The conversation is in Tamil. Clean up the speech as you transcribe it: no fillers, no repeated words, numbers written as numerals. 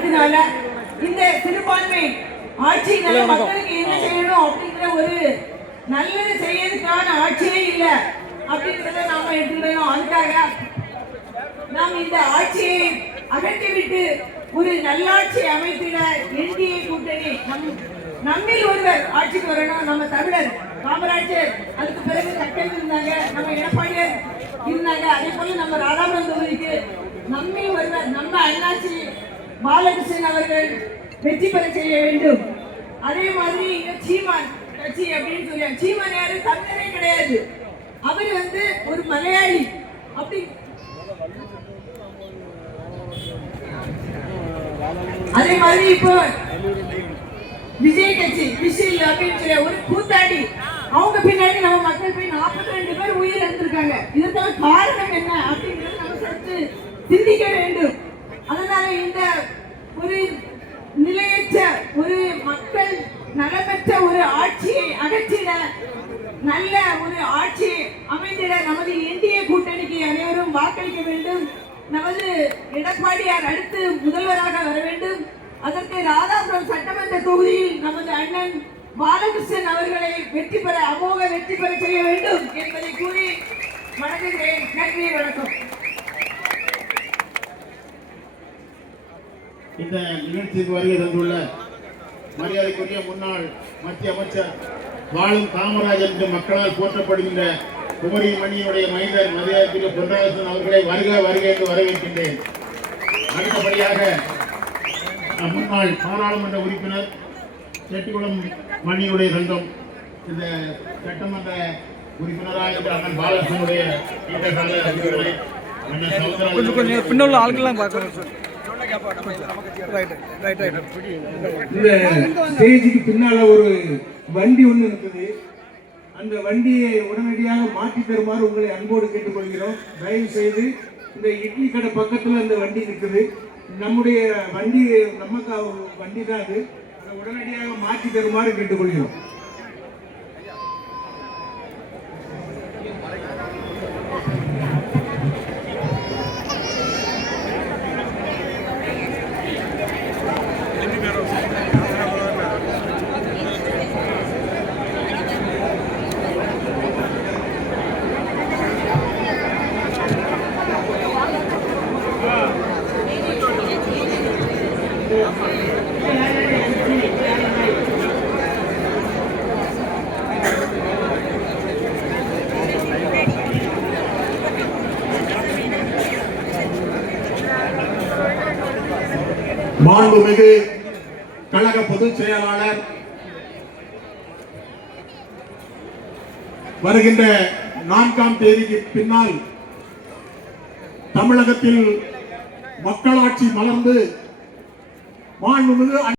காரணத்தினால இந்த சிறுபான்மை ஆட்சியினால மக்களுக்கு என்ன செய்யணும் அப்படிங்கிற ஒரு நல்லது செய்யறதுக்கான ஆட்சியே இல்லை அப்படிங்கிறத நாம எடுத்துக்கணும். அதுக்காக நாம் இந்த ஆட்சியை அகற்றிவிட்டு ஒரு நல்லாட்சி அமைத்திட என்டிஏ கூட்டணி நம்மில் ஒருவர் ஆட்சிக்கு வரணும். நம்ம தமிழர் காமராஜர், அதுக்கு பிறகு கக்கல் இருந்தாங்க, நம்ம எடப்பாடியார் இருந்தாங்க, அதே போல நம்ம ராதாபுரம் தொகுதிக்கு நம்மில் ஒருவர் நம்ம அண்ணாச்சி பாலகிருஷ்ணன் அவர்கள் வெற்றி பெற செய்ய வேண்டும். அதே மாதிரி இங்க சீமான் கட்சி அப்படின்னு சொல்லுவாங்க. சீமான் யாரு? தமிழரே கிடையாது, அவர் ஒரு மலையாளி. அப்படி அதே மாதிரி இப்போ விஜய் கட்சி விஷயம் அப்படின்னு சொல்லி ஒரு கூத்தாடி, அவங்க பின்னாடி நம்ம மக்கள் போய் 42 பேர் உயிர் இழந்திருக்காங்க. இதற்கான காரணம் என்ன அப்படிங்கிறது நம்ம சற்று சிந்திக்க வேண்டும். அதனால இந்த ஒரு நிலையற்ற ஒரு மக்கள் நலமற்ற ஒரு ஆட்சியை அகற்றிட நல்ல ஒரு ஆட்சி அமைந்திட நமது என்டிஏ கூட்டணிக்கு அனைவரும் வாக்களிக்க வேண்டும். நமது எடப்பாடியார் அடுத்து முதல்வராக வர வேண்டும். அதற்கு ராதாபுரம் சட்டமன்ற தொகுதியில் நமது அண்ணன் பாலகிருஷ்ணன் அவர்களை அமோக வெற்றி பெற செய்ய வேண்டும் என்பதை கூறி வணங்குகிறேன். நன்றி, வணக்கம். இந்த நிகழ்ச்சிக்கு வருகை தந்துள்ள மரியாதைக்குரிய முன்னாள் மத்திய அமைச்சர் வாழும் காமராஜர் என்று மக்களால் போற்றப்படுகின்ற குமரி மணியினுடைய மைந்தர் மரியாதைக்குரிய பொன்ராஜன் அவர்களை வருக என்று வரவேற்கின்றேன். அடுத்தபடியாக முன்னாள் பாராளுமன்ற உறுப்பினர் செட்டிக்குளம் மணியுடைய சங்கம் இந்த சட்டமன்ற உறுப்பினராக இந்த அண்ணன் பாலகிருஷ்ணனுடைய கொஞ்சம் பின்னுள்ள ஆட்கள்லாம் பார்க்கணும் சார். இந்த ஸ்டேஜுக்கு பின்னால ஒரு வண்டி ஒன்று இருக்குது. அந்த வண்டியை உடனடியாக மாற்றி தருமாறு உங்களை அன்போடு கேட்டுக்கொள்கிறோம். தயவு செய்து இந்த இட்லி கடை பக்கத்தில் அந்த வண்டி இருக்குது. நம்முடைய வண்டி நமக்கு வண்டி தான் அது. அதை உடனடியாக மாற்றி தருமாறு கேட்டுக்கொள்கிறோம். மாண்புமிகு கழக பொதுச் செயலாளர் வருகின்ற 4ஆம் தேதிக்கு பின்னால் தமிழகத்தில் மக்களாட்சி மலர்ந்து மாண்புமிகு